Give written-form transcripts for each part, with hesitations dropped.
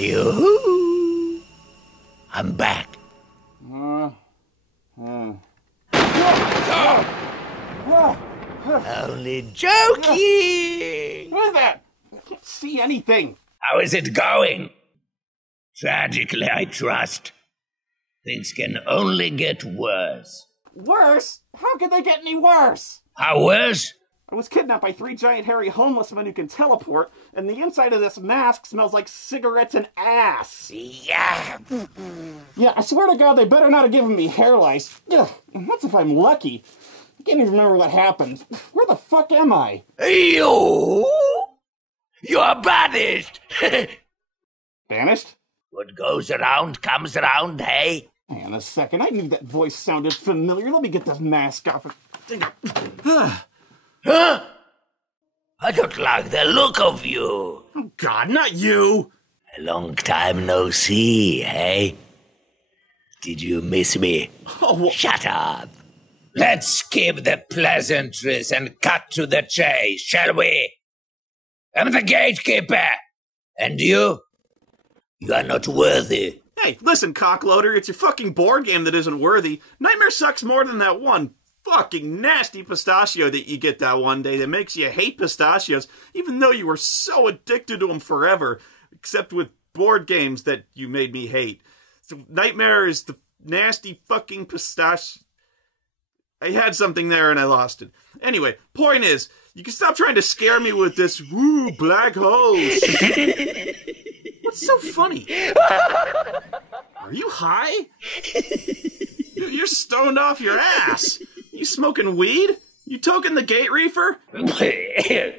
Yoo-hoo! I'm back. Only joking! What is that? I can't see anything. How is it going? Tragically, I trust. Things can only get worse. Worse? How could they get any worse? How worse? I was kidnapped by 3 giant hairy homeless men who can teleport, and the inside of this mask smells like cigarettes and ass. Yeah. Yeah, I swear to God, they better not have given me hair lice. Ugh, and that's if I'm lucky. I can't even remember what happened. Where the fuck am I? You're banished! Banished? What goes around comes around, hey? Hang on a second, I knew that voice sounded familiar. Let me get this mask off. Huh? I don't like the look of you. Oh God, not you! A long time no see, hey? Did you miss me? Oh, well, Shut up. Let's skip the pleasantries and cut to the chase, shall we? I'm the gatekeeper. And you? You are not worthy. hey, listen, cockloader, it's your fucking board game that isn't worthy. Nightmare sucks more than that one fucking nasty pistachio that you get that one day that makes you hate pistachios, even though you were so addicted to them forever, except with board games that you made me hate. So Nightmare is the nasty fucking pistachio. I had something there and I lost it. Anyway, point is, you can stop trying to scare me with this, woo, black holes. What's so funny? Are you high? You're stoned off your ass. You smoking weed? You toking the gate reefer? Jeez,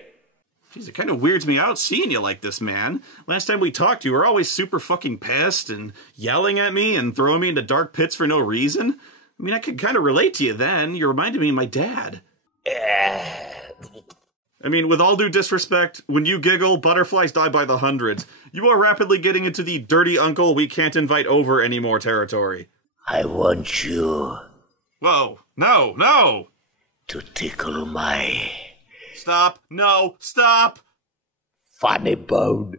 it kind of weirds me out seeing you like this, man. Last time we talked, you were always super fucking pissed and yelling at me and throwing me into dark pits for no reason. I mean, I could kind of relate to you then. You reminded me of my dad. I mean, with all due disrespect, when you giggle, butterflies die by the hundreds. You are rapidly getting into the dirty uncle we can't invite over anymore territory. I want you Whoa, no, no! to tickle my Stop, no, stop! funny bone.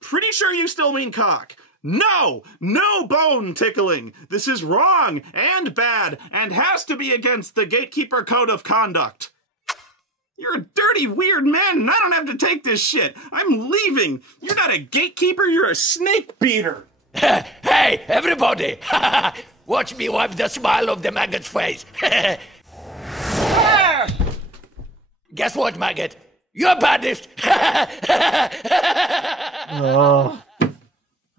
Pretty sure you still mean cock. No! No bone tickling! This is wrong and bad and has to be against the Gatekeeper Code of Conduct. You're a dirty, weird man and I don't have to take this shit. I'm leaving. You're not a gatekeeper, you're a snake beater. Hey, everybody! Watch me wipe the smile off the maggot's face. Guess what, maggot? You're banished. Oh,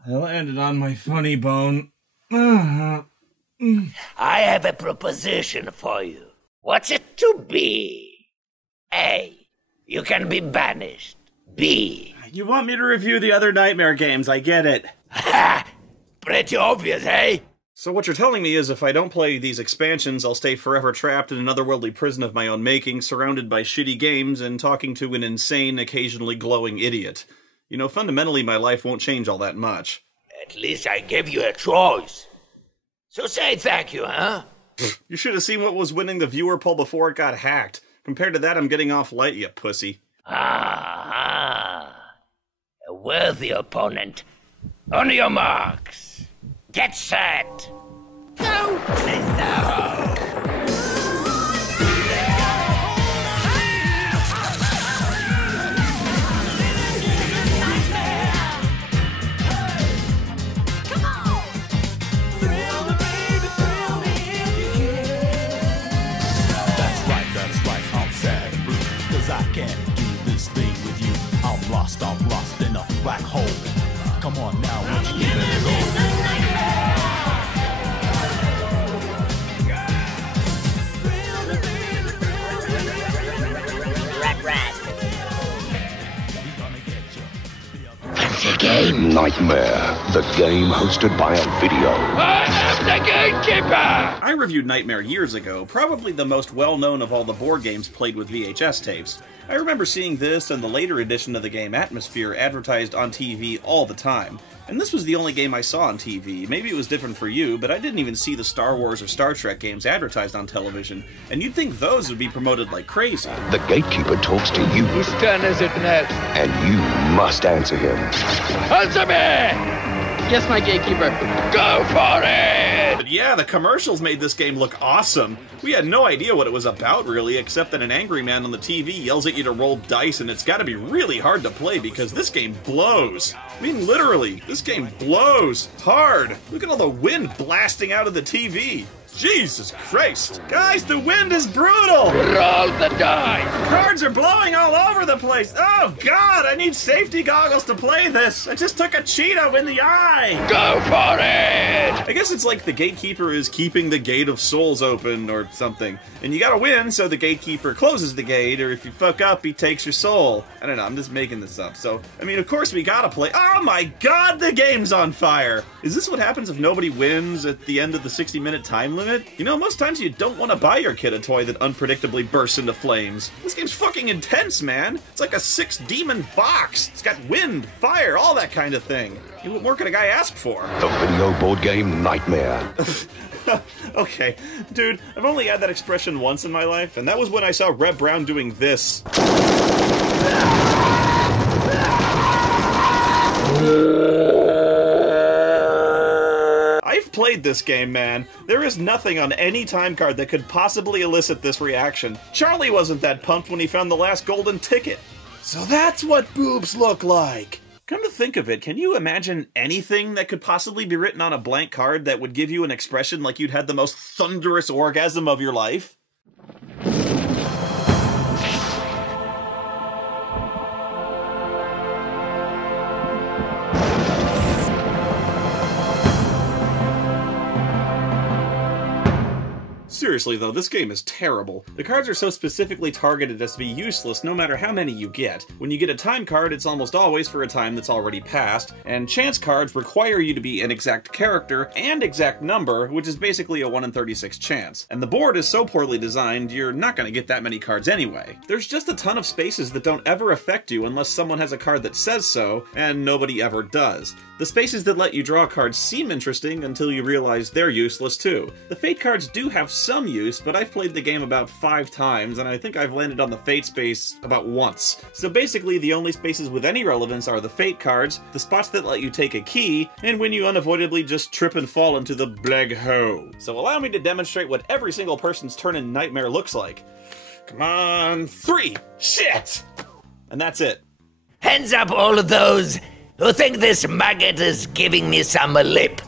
I landed on my funny bone. I have a proposition for you. What's it to be? A, you can be banished. B, You want me to review the other Nightmare games, I get it. pretty obvious, eh? So what you're telling me is if I don't play these expansions, I'll stay forever trapped in an otherworldly prison of my own making, surrounded by shitty games and talking to an insane, occasionally glowing idiot. You know, fundamentally my life won't change all that much. At least I gave you a choice. So say thank you, huh? You should have seen what was winning the viewer poll before it got hacked. Compared to that, I'm getting off light, you pussy. Ah, a worthy opponent. On your marks. Get set. Go. No. I can't do this thing with you. I'm lost in a black hole. Come on now, won't you give it a go? Fancy a game? Nightmare, the game hosted by a video. I am the gatekeeper! I reviewed Nightmare years ago, probably the most well-known of all the board games played with VHS tapes. I remember seeing this and the later edition of the game Atmosphere advertised on TV all the time. And this was the only game I saw on TV. Maybe it was different for you, but I didn't even see the Star Wars or Star Trek games advertised on television, and you'd think those would be promoted like crazy. The gatekeeper talks to you. Whose turn is it next? And you must answer him. Answer me! Yes, my gatekeeper. Go for it! But yeah, the commercials made this game look awesome. We had no idea what it was about, really, except that an angry man on the TV yells at you to roll dice, and it's gotta be really hard to play because this game blows. I mean, literally, this game blows hard. Look at all the wind blasting out of the TV. Jesus Christ. Guys, the wind is brutal! Roll the die! Cards are blowing all over the place! Oh God, I need safety goggles to play this! I just took a Cheeto in the eye! Go for it! I guess it's like the gatekeeper is keeping the gate of souls open or something. And you gotta win, so the gatekeeper closes the gate, or if you fuck up, he takes your soul. I don't know, I'm just making this up. So, I mean, of course we gotta play. Oh my God, the game's on fire! Is this what happens if nobody wins at the end of the 60-minute time limit? You know, most times you don't want to buy your kid a toy that unpredictably bursts into flames. This game's fucking intense, man. It's like a 6-demon box. It's got wind, fire, all that kind of thing. What more could a guy ask for? The video board game Nightmare. Okay, dude, I've only had that expression once in my life, and that was when I saw Reb Brown doing this. I've played this game, man. There is nothing on any time card that could possibly elicit this reaction. Charlie wasn't that pumped when he found the last golden ticket. So that's what boobs look like. Come to think of it, can you imagine anything that could possibly be written on a blank card that would give you an expression like you'd had the most thunderous orgasm of your life? Seriously though, this game is terrible. The cards are so specifically targeted as to be useless no matter how many you get. When you get a time card, it's almost always for a time that's already passed, and chance cards require you to be an exact character and exact number, which is basically a 1 in 36 chance. And the board is so poorly designed, you're not going to get that many cards anyway. There's just a ton of spaces that don't ever affect you unless someone has a card that says so, and nobody ever does. The spaces that let you draw cards seem interesting until you realize they're useless too. The Fate cards do have some use, but I've played the game about 5 times, and I think I've landed on the Fate space about once. So basically, the only spaces with any relevance are the Fate cards, the spots that let you take a key, and when you unavoidably just trip and fall into the black hole. So allow me to demonstrate what every single person's turn in Nightmare looks like. Come on, 3! Shit! And that's it. Hands up, all of those who think this maggot is giving me some lip.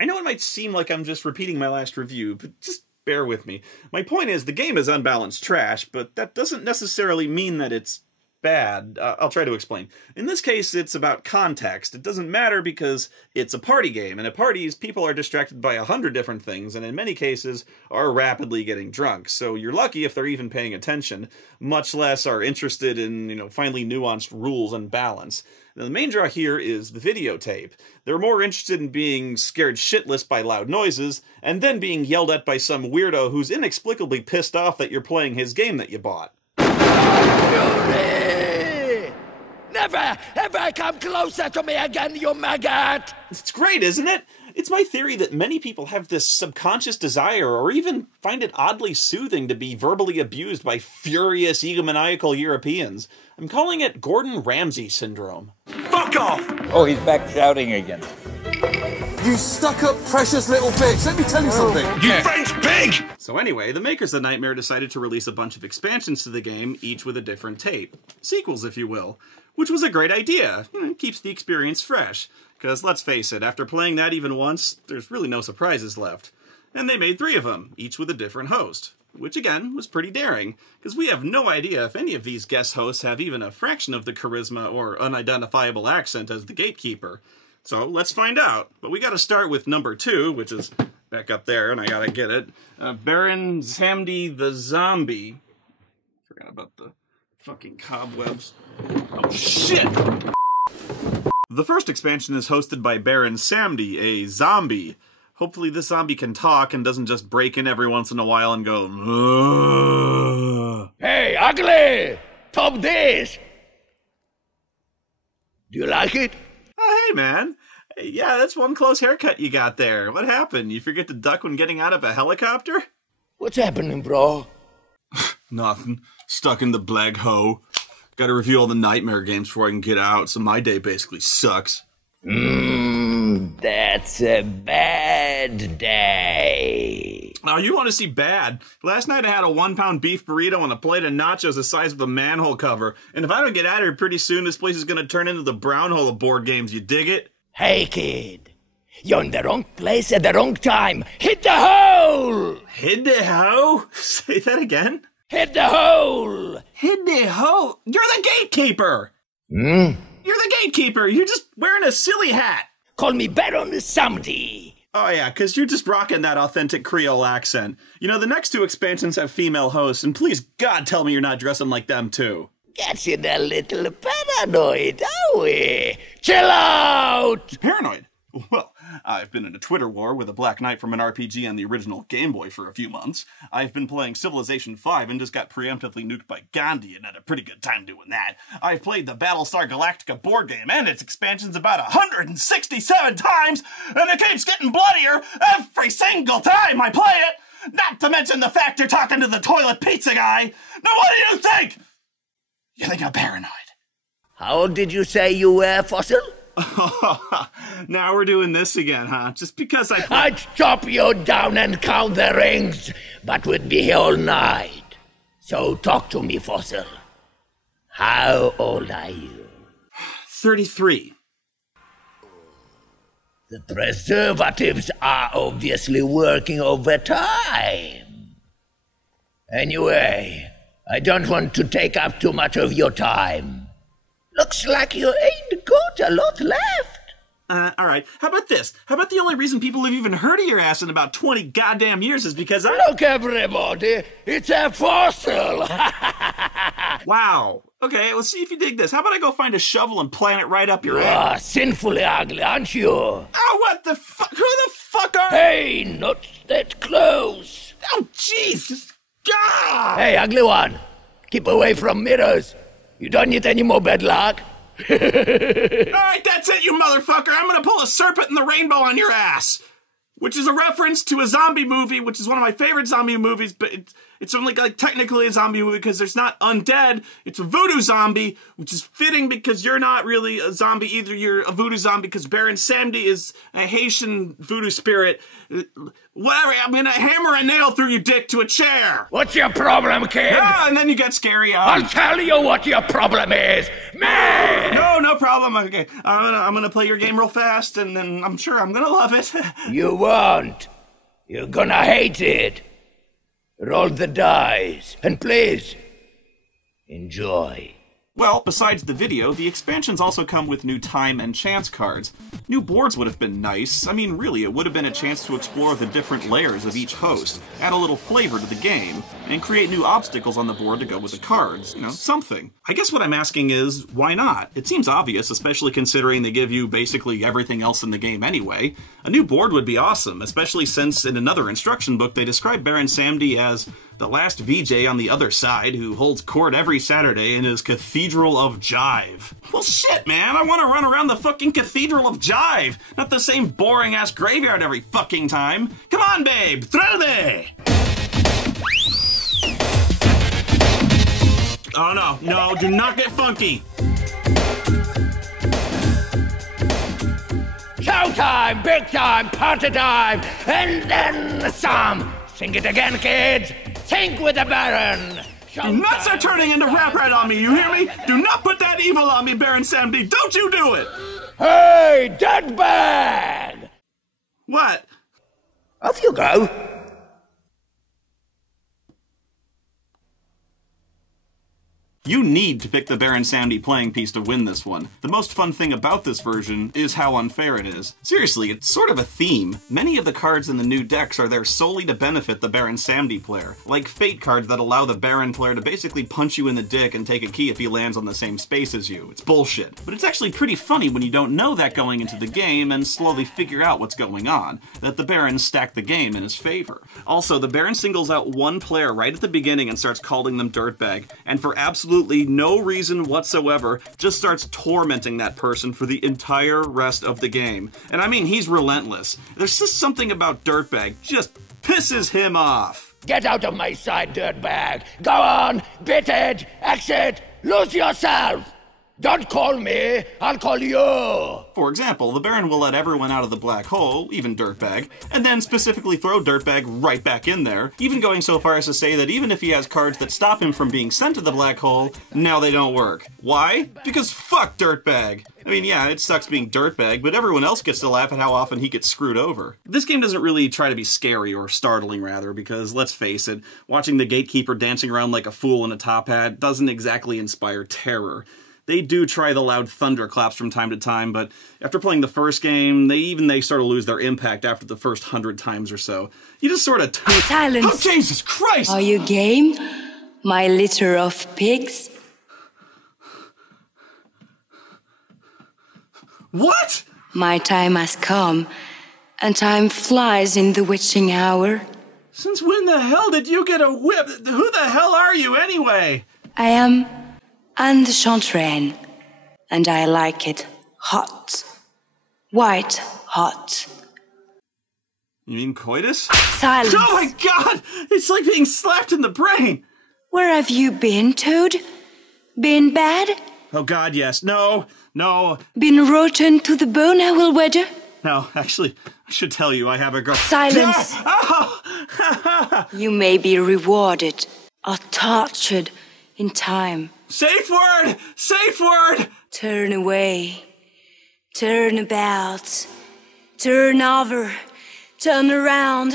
I know it might seem like I'm just repeating my last review, but just bear with me. My point is, the game is unbalanced trash, but that doesn't necessarily mean that it's bad. I'll try to explain. In this case, it's about context. It doesn't matter because it's a party game, and at parties, people are distracted by 100 different things, and in many cases, are rapidly getting drunk. So you're lucky if they're even paying attention, much less are interested in, finely nuanced rules and balance. Now, the main draw here is the videotape. They're more interested in being scared shitless by loud noises, and then being yelled at by some weirdo who's inexplicably pissed off that you're playing his game that you bought. Fury! Never ever come closer to me again, you maggot! It's great, isn't it? It's my theory that many people have this subconscious desire, or even find it oddly soothing, to be verbally abused by furious, egomaniacal Europeans. I'm calling it Gordon Ramsay syndrome. Fuck off! Oh, he's back shouting again. You stuck-up precious little bitch! Let me tell you something! You French pig! So anyway, the makers of Nightmare decided to release a bunch of expansions to the game, each with a different tape. Sequels, if you will. Which was a great idea. It keeps the experience fresh. Because let's face it, after playing that even once, there's really no surprises left. And they made 3 of them, each with a different host. Which again, was pretty daring, because we have no idea if any of these guest hosts have even a fraction of the charisma or unidentifiable accent as the gatekeeper. So let's find out. But we gotta start with number 2, which is back up there, and I gotta get it. Baron Samdi the Zombie. Forgot about the fucking cobwebs. Oh shit! The first expansion is hosted by Baron Samdi, a zombie. Hopefully this zombie can talk and doesn't just break in every once in a while and go, "Ugh." Hey, ugly! Top this! Do you like it? Oh, hey man, Hey, yeah, that's one close haircut you got there. What happened? You forget to duck when getting out of a helicopter? What's happening, bro? Nothing. Stuck in the black hole. Gotta review all the Nightmare games before I can get out, so my day basically sucks. That's a bad day. Now, you want to see bad. Last night I had a 1-pound beef burrito and a plate of nachos the size of a manhole cover. And if I don't get out of here pretty soon, this place is gonna turn into the brown hole of board games. You dig it? Hey, kid. You're in the wrong place at the wrong time. Hit the hole! Hit the hoe? Say that again? Hit the hole! Hit the hoe? You're the gatekeeper! You're the gatekeeper! You're just wearing a silly hat! Call me Baron Samedi. Oh yeah, because you're just rocking that authentic Creole accent. You know, the next 2 expansions have female hosts, and please God tell me you're not dressing like them too. Gets you a little paranoid, are we? Chill out! Paranoid? Well, I've been in a Twitter war with a Black Knight from an RPG on the original Game Boy for a few months. I've been playing Civilization V and just got preemptively nuked by Gandhi and had a pretty good time doing that. I've played the Battlestar Galactica board game and its expansions about 167 times, and it keeps getting bloodier every single time I play it! Not to mention the fact you're talking to the toilet pizza guy! Now what do you think? You think I'm paranoid? How old did you say you were, Fossil? Now we're doing this again, huh? Just because I'd chop you down and count the rings, but we'd be here all night. So talk to me, Fossil. How old are you? 33. The preservatives are obviously working overtime. Anyway, I don't want to take up too much of your time. Looks like you ain't got a lot left. Alright. How about this? How about the only reason people have even heard of your ass in about 20 goddamn years is because Look, everybody, it's a fossil. Wow. Okay, let's see if you dig this. How about I go find a shovel and plant it right up your ass? Sinfully ugly, aren't you? Oh, what the fuck? Who the fuck are Hey, not that close. Oh, jeez. God! Hey, ugly one, keep away from mirrors. You don't need any more bad luck. Alright, that's it, you motherfucker. I'm gonna pull a serpent in the rainbow on your ass. Which is a reference to a zombie movie, which is one of my favorite zombie movies, but it's only like technically a zombie movie because there's not undead. It's a voodoo zombie, which is fitting because you're not really a zombie either. You're a voodoo zombie because Baron Samedi is a Haitian voodoo spirit. Whatever, I'm gonna hammer a nail through your dick to a chair. What's your problem, kid? Ah, and then you get scary. I'll tell you what your problem is. Me! No problem. Okay, I'm gonna play your game real fast, and then I'm sure I'm gonna love it. You won't. You're gonna hate it. Roll the dice, and please, enjoy. Well, besides the video, the expansions also come with new time and chance cards. New boards would have been nice. I mean, really, it would have been a chance to explore the different layers of each host, add a little flavor to the game, and create new obstacles on the board to go with the cards. You know, something. I guess what I'm asking is, why not? It seems obvious, especially considering they give you basically everything else in the game anyway. A new board would be awesome, especially since in another instruction book they describe Baron Samedi as the last VJ on the other side who holds court every Saturday in his Cathedral of Jive. Well, shit, man, I want to run around the fucking Cathedral of Jive, not the same boring-ass graveyard every fucking time. Come on, babe, throw me! Oh, no, do not get funky. Showtime, big time, party time, and then some. Sing it again, kids. Sing with the Baron. Nuts are turning into rap right on me, you hear me? Do not put that evil on me, Baron Samedi. Don't you do it! Hey, dead bag! What? Off you go. You need to pick the Baron Samedi playing piece to win this one. The most fun thing about this version is how unfair it is. Seriously, it's sort of a theme. Many of the cards in the new decks are there solely to benefit the Baron Samedi player, like Fate cards that allow the Baron player to basically punch you in the dick and take a key if he lands on the same space as you. It's bullshit. But it's actually pretty funny when you don't know that going into the game and slowly figure out what's going on, that the Baron stacked the game in his favor. Also, the Baron singles out one player right at the beginning and starts calling them dirtbag, and for absolute absolutely no reason whatsoever, just starts tormenting that person for the entire rest of the game. And I mean, he's relentless. There's just something about Dirtbag just pisses him off. Get out of my sight, dirtbag! Go on! Bit it! Exit! Lose yourself! Don't call me! I'll call you! For example, the Baron will let everyone out of the black hole, even Dirtbag, and then specifically throw Dirtbag right back in there, even going so far as to say that even if he has cards that stop him from being sent to the black hole, now they don't work. Why? Because fuck Dirtbag! I mean, yeah, it sucks being Dirtbag, but everyone else gets to laugh at how often he gets screwed over. This game doesn't really try to be scary, or startling rather, because let's face it, watching the Gatekeeper dancing around like a fool in a top hat doesn't exactly inspire terror. They do try the loud thunderclaps from time to time, but after playing the first game, they sort of lose their impact after the first 100 times or so. You just sort of Silence! Oh, Jesus Christ! Are you game, my litter of pigs? What? My time has come, and time flies in the witching hour. Since when the hell did you get a whip? Who the hell are you, anyway? I am Anne de Chantraine, and I like it hot. White hot. You mean coitus? Silence! Oh my god! It's like being slapped in the brain! Where have you been, Toad? Been bad? Oh god, yes. No. Been rotten to the bone, I will wager? No, actually, I should tell you, I have a girl. Silence! Oh! You may be rewarded, or tortured in time. Safe word! Safe word! Turn away. Turn about. Turn over. Turn around.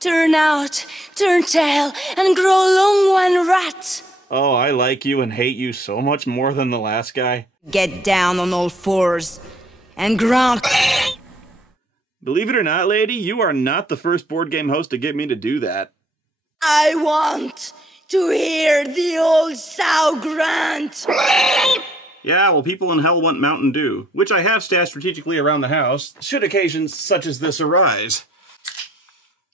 Turn out. Turn tail. And grow long one rat. Oh, I like you and hate you so much more than the last guy. Get down on all fours. And grunt. Believe it or not, lady, you are not the first board game host to get me to do that. I want to hear the old sow grunt. Yeah, well, people in hell want Mountain Dew, which I have stashed strategically around the house, should occasions such as this arise.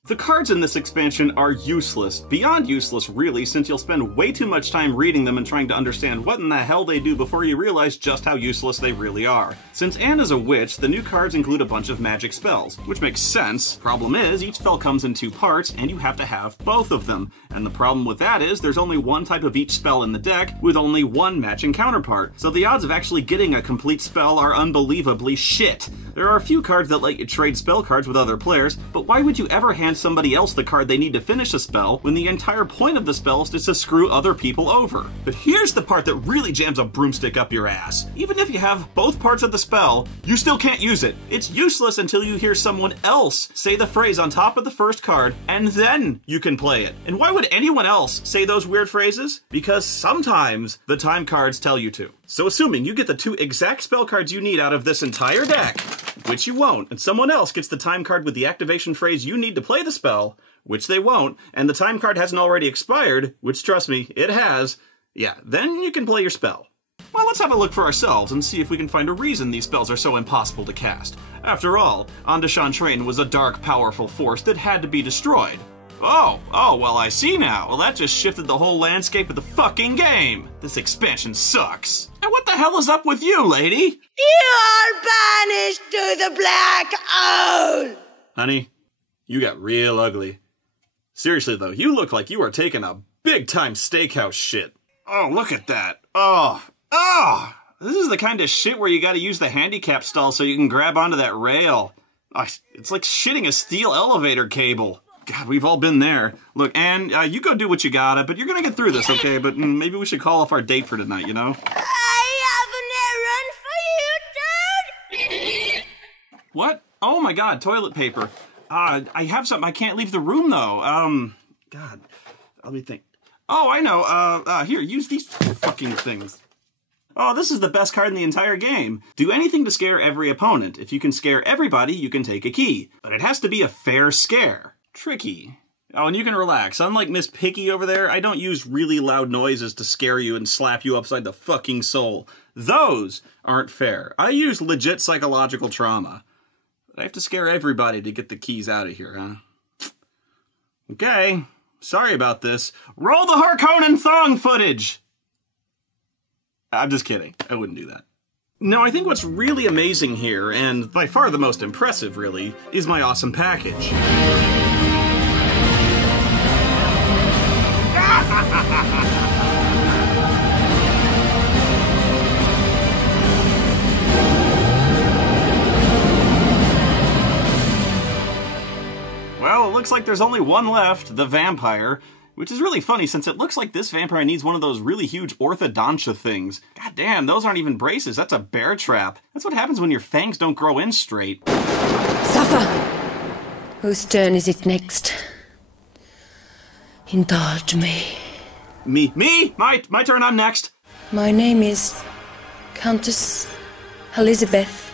The cards in this expansion are useless. Beyond useless, really, since you'll spend way too much time reading them and trying to understand what in the hell they do before you realize just how useless they really are. Since Anne is a witch, the new cards include a bunch of magic spells, which makes sense. Problem is, each spell comes in 2 parts, and you have to have both of them. And the problem with that is, there's only one type of each spell in the deck, with only one matching counterpart. So the odds of actually getting a complete spell are unbelievably shit. There are a few cards that let you trade spell cards with other players, but why would you ever hand somebody else the card they need to finish a spell when the entire point of the spell is just to screw other people over? But here's the part that really jams a broomstick up your ass. Even if you have both parts of the spell, you still can't use it. It's useless until you hear someone else say the phrase on top of the first card, and then you can play it. And why would anyone else say those weird phrases? Because sometimes the time cards tell you to. So assuming you get the 2 exact spell cards you need out of this entire deck, which you won't, and someone else gets the time card with the activation phrase you need to play the spell, which they won't, and the time card hasn't already expired, which trust me, it has, yeah, then you can play your spell. Well, let's have a look for ourselves and see if we can find a reason these spells are so impossible to cast. After all, Anne de Chantraine was a dark, powerful force that had to be destroyed. Oh, well, I see now. Well, that just shifted the whole landscape of the fucking game. This expansion sucks. And what the hell is up with you, lady? You are banished to the black hole! Honey, you got real ugly. Seriously, though, you look like you are taking a big-time steakhouse shit. Oh, look at that. Oh! This is the kind of shit where you gotta use the handicap stall so you can grab onto that rail. It's like shitting a steel elevator cable. God, we've all been there. Look, Anne, you go do what you gotta, but you're gonna get through this, okay? But maybe we should call off our date for tonight, you know? I have an errand for you, Toad! What? Oh my god, toilet paper. I have something. I can't leave the room, though. God, let me think. Oh, I know. Here, use these fucking things. Oh, this is the best card in the entire game. Do anything to scare every opponent. If you can scare everybody, you can take a key. But it has to be a fair scare. Tricky. Oh, and you can relax. Unlike Miss Picky over there, I don't use really loud noises to scare you and slap you upside the fucking soul. Those aren't fair. I use legit psychological trauma. But I have to scare everybody to get the keys out of here, huh? Okay. Sorry about this. Roll the Harkonnen thong footage! I'm just kidding. I wouldn't do that. No, I think what's really amazing here, and by far the most impressive, really, is my awesome package. Well, it looks like there's only one left, the vampire, which is really funny since it looks like this vampire needs one of those really huge orthodontia things. God damn, those aren't even braces, that's a bear trap. That's what happens when your fangs don't grow in straight. Suffer! Whose turn is it next? Indulge me. Me? My turn, I'm next. My name is Countess Elizabeth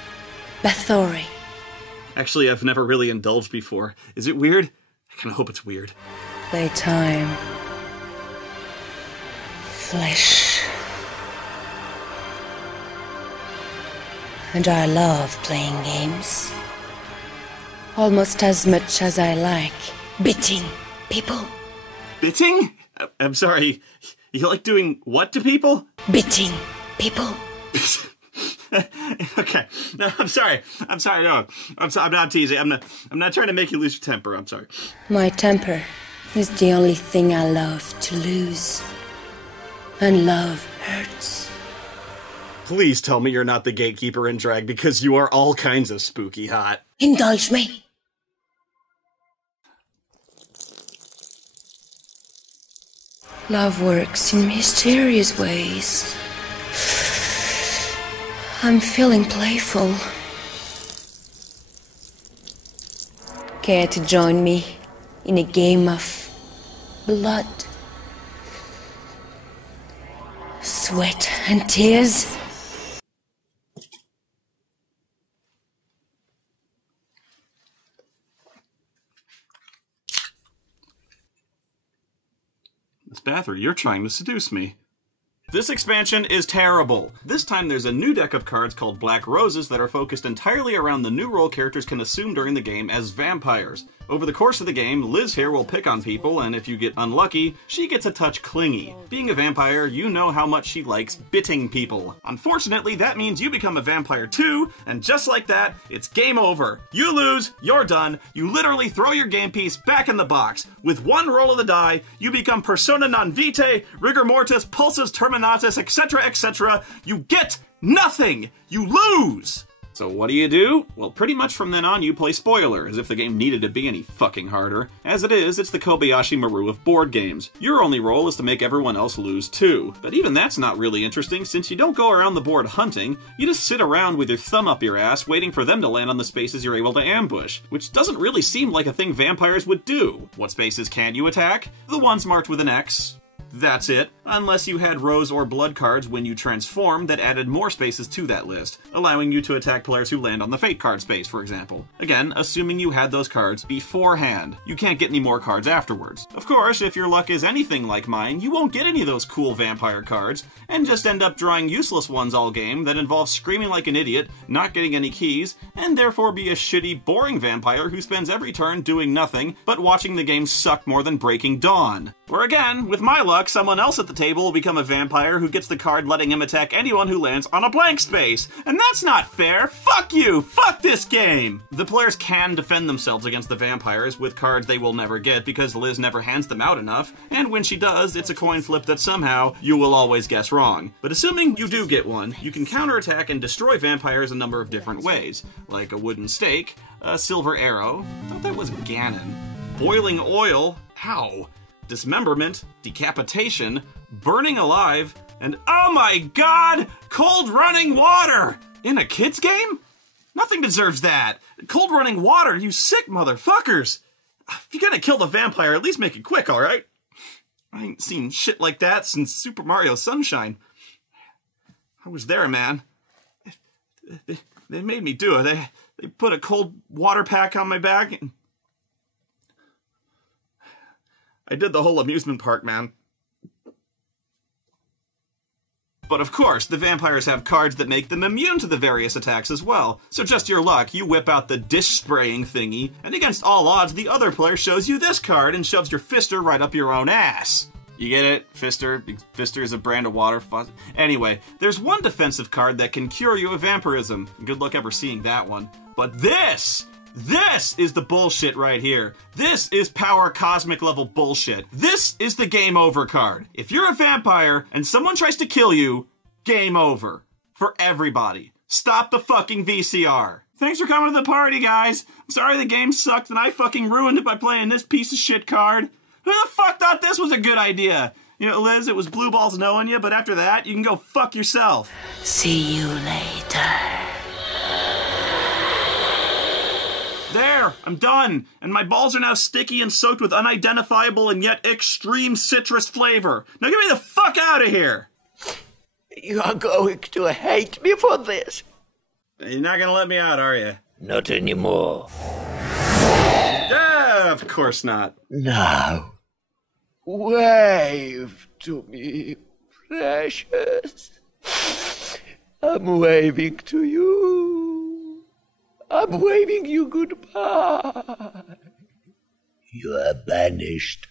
Bathory. Actually, I've never really indulged before. Is it weird? I kinda hope it's weird. Playtime. Flesh. And I love playing games. Almost as much as I like beating people. Bitting? I'm sorry, you like doing what to people? Beating people. Okay, no, I'm sorry, no, I'm not teasing, I'm not trying to make you lose your temper, I'm sorry. My temper is the only thing I love to lose. And love hurts. Please tell me you're not the gatekeeper in drag, because you are all kinds of spooky hot. Indulge me. Love works in mysterious ways. I'm feeling playful. Care to join me in a game of blood, sweat, and tears? Miss Bathory, you're trying to seduce me. This expansion is terrible. This time there's a new deck of cards called Black Roses that are focused entirely around the new role characters can assume during the game as vampires. Over the course of the game, Liz here will pick on people, and if you get unlucky, she gets a touch clingy. Being a vampire, you know how much she likes bitting people. Unfortunately, that means you become a vampire too, and just like that, it's game over. You lose, you're done, you literally throw your game piece back in the box. With one roll of the die, you become persona non vitae, rigor mortis, pulsus terminatus, etc., etc. You get nothing! You lose! So what do? Well, pretty much from then on you play spoiler, as if the game needed to be any fucking harder. As it is, it's the Kobayashi Maru of board games. Your only role is to make everyone else lose too. But even that's not really interesting, since you don't go around the board hunting, you just sit around with your thumb up your ass waiting for them to land on the spaces you're able to ambush, which doesn't really seem like a thing vampires would do. What spaces can you attack? The ones marked with an X. That's it, unless you had rose or blood cards when you transform that added more spaces to that list, allowing you to attack players who land on the fate card space, for example. Again, assuming you had those cards beforehand. You can't get any more cards afterwards. Of course, if your luck is anything like mine, you won't get any of those cool vampire cards, and just end up drawing useless ones all game that involve screaming like an idiot, not getting any keys, and therefore be a shitty, boring vampire who spends every turn doing nothing but watching the game suck more than Breaking Dawn. Or again, with my luck, someone else at the table will become a vampire who gets the card letting him attack anyone who lands on a blank space. And that's not fair! Fuck you! Fuck this game! The players can defend themselves against the vampires with cards they will never get because Liz never hands them out enough, and when she does, it's a coin flip that somehow you will always guess wrong. But assuming you do get one, you can counterattack and destroy vampires a number of different ways, like a wooden stake, a silver arrow, I thought that was Ganon, boiling oil, ow, dismemberment, decapitation, burning alive, and oh my god, cold running water! In a kid's game? Nothing deserves that. Cold running water, you sick motherfuckers! If you're gonna kill the vampire, at least make it quick, alright? I ain't seen shit like that since Super Mario Sunshine. I was there, man. They made me do it. They put a cold water pack on my back and I did the whole amusement park, man. But of course, the vampires have cards that make them immune to the various attacks as well. So just your luck, you whip out the dish spraying thingy, and against all odds, the other player shows you this card and shoves your fister right up your own ass. You get it? Fister? Fister is a brand of water. Anyway, there's one defensive card that can cure you of vampirism. Good luck ever seeing that one. But this is the bullshit right here. This is power cosmic level bullshit. This is the game over card. If you're a vampire and someone tries to kill you, game over. For everybody. Stop the fucking VCR. Thanks for coming to the party, guys. I'm sorry the game sucked and I fucking ruined it by playing this piece of shit card. Who the fuck thought this was a good idea? You know, Liz, it was blue balls knowing you, but after that, you can go fuck yourself. See you later. There, I'm done. And my balls are now sticky and soaked with unidentifiable and yet extreme citrus flavor. Now get me the fuck out of here. You are going to hate me for this. You're not gonna let me out, are you? Not anymore. Of course not. Now, wave to me, precious. I'm waving to you. I'm waving you goodbye. You are banished.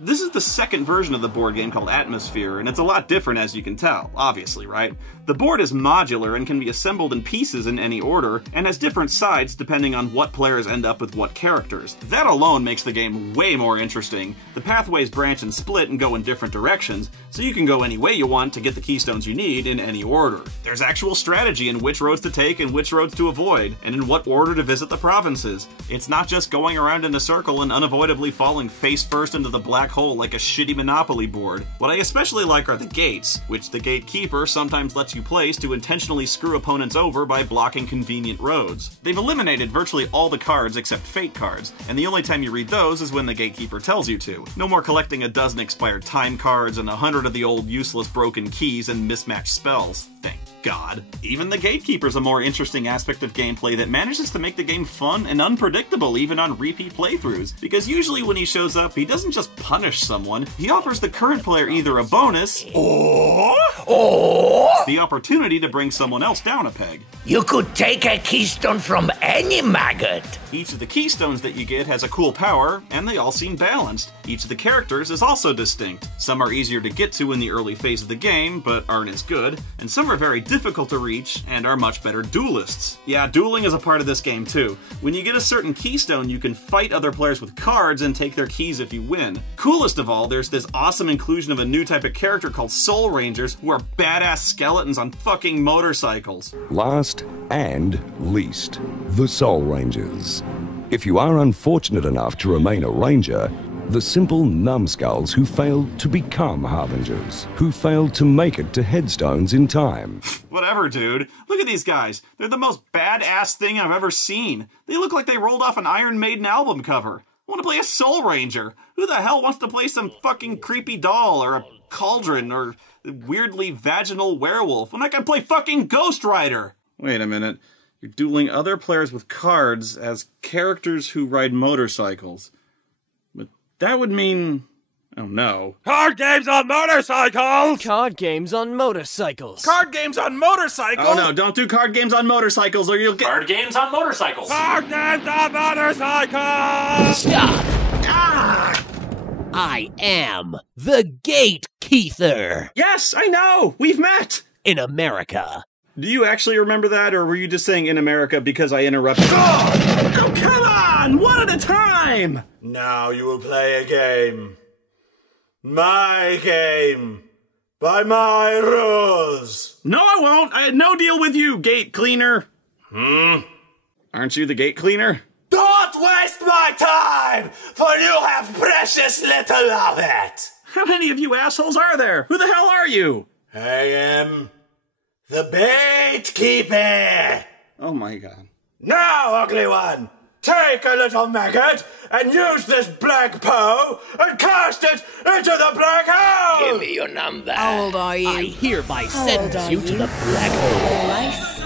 This is the second version of the board game called Atmosphere, and it's a lot different as you can tell, obviously, right? The board is modular and can be assembled in pieces in any order, and has different sides depending on what players end up with what characters. That alone makes the game way more interesting. The pathways branch and split and go in different directions, so you can go any way you want to get the keystones you need in any order. There's actual strategy in which roads to take and which roads to avoid, and in what order to visit the provinces. It's not just going around in a circle and unavoidably falling face first into the black hole like a shitty Monopoly board. What I especially like are the gates, which the gatekeeper sometimes lets you place to intentionally screw opponents over by blocking convenient roads. They've eliminated virtually all the cards except fate cards, and the only time you read those is when the gatekeeper tells you to. No more collecting a dozen expired time cards and 100 of the old useless broken keys and mismatched spells. Thank God. Even the gatekeeper's a more interesting aspect of gameplay that manages to make the game fun and unpredictable even on repeat playthroughs, because usually when he shows up, he doesn't just punish someone, he offers the current player either a bonus or the opportunity to bring someone else down a peg. You could take a keystone from any maggot. Each of the keystones that you get has a cool power, and they all seem balanced. Each of the characters is also distinct. Some are easier to get to in the early phase of the game, but aren't as good, and some are very difficult to reach and are much better duelists. Yeah, dueling is a part of this game too. When you get a certain keystone, you can fight other players with cards and take their keys if you win. Coolest of all, there's this awesome inclusion of a new type of character called Soul Rangers, who are badass skeletons on fucking motorcycles. Last and least, the Soul Rangers. If you are unfortunate enough to remain a ranger, the simple numbskulls who failed to become harbingers, who failed to make it to headstones in time. Whatever, dude. Look at these guys. They're the most badass thing I've ever seen. They look like they rolled off an Iron Maiden album cover. I want to play a Soul Ranger. Who the hell wants to play some fucking creepy doll or a cauldron or a weirdly vaginal werewolf when I can play fucking Ghost Rider? Wait a minute. You're dueling other players with cards as characters who ride motorcycles. But that would mean... oh no. Card games on motorcycles! Card games on motorcycles. Card games on motorcycles! Oh no, don't do card games on motorcycles or you'll get... Card games on motorcycles! Card games on motorcycles! Stop! Ah! I am the Gatekeeper! Yes, I know! We've met! In America. Do you actually remember that, or were you just saying in America because I interrupted? Oh, come on! One at a time! Now you will play a game. My game. By my rules. No, I won't. I had no deal with you, gate cleaner. Aren't you the gate cleaner? Don't waste my time, for you have precious little of it. How many of you assholes are there? Who the hell are you? I am the Gatekeeper. Oh my god. Now, ugly one, take a little maggot and use this black pearl and cast it into the black hole! Give me your number. How old are you? I hereby sentence you to the black hole. Life?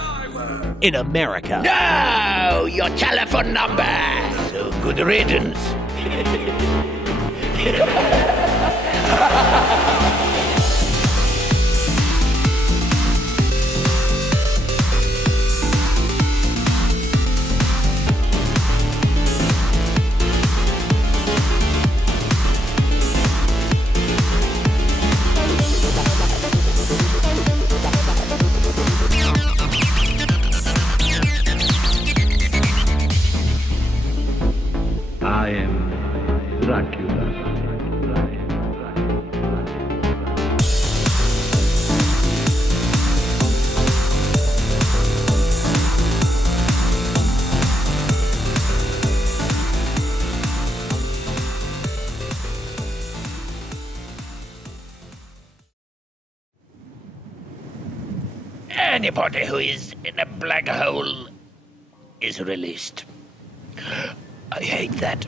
In America. No! Your telephone number! So good riddance. Anybody who is in a black hole is released. I hate that.